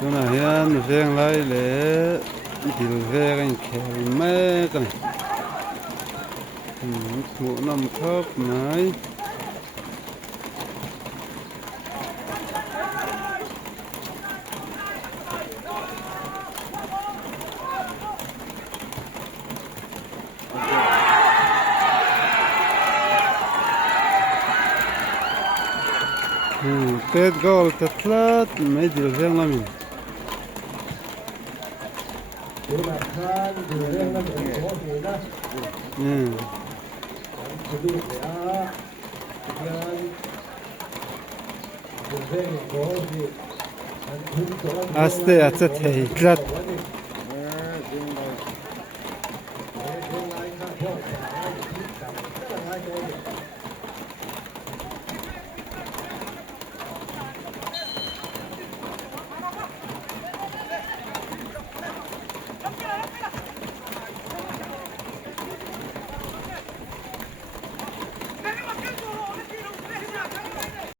chỗ này hiền riêng lấy để điều riêng khéo mẹ cái này mũ nằm khớp này Tết gol tatlat mấy điều riêng lắm Aste atsat hey tlat